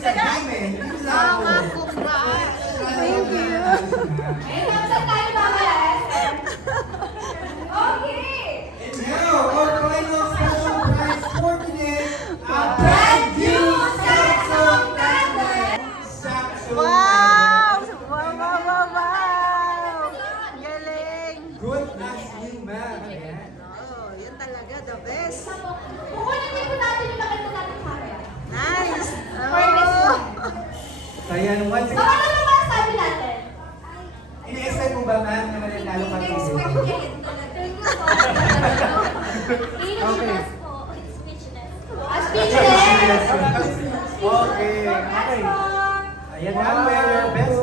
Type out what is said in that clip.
sa game eh. Hindi lang ako. Thank you. Eh, saan tayo mamaya? Okay. And now, our final special prize for today, a brand new Samsung tablet. Samsung Wow! tablet. Wow, wow, wow, wow! Galing! Good as new, ma'am. Ayan. Oh, yan talaga, the best. Kukunin din po natin yung maganda natin camera. Nice! For this Oh! one. So ayan, once So, again, ano naman sabi natin? ini-expect mo ba, ma'am, na mananalo ka Hindi dito? expect ko yun talaga. Okay. Speechless. Speechless! Okay. Congrats Okay. po! Ayan, ma'am, wear your best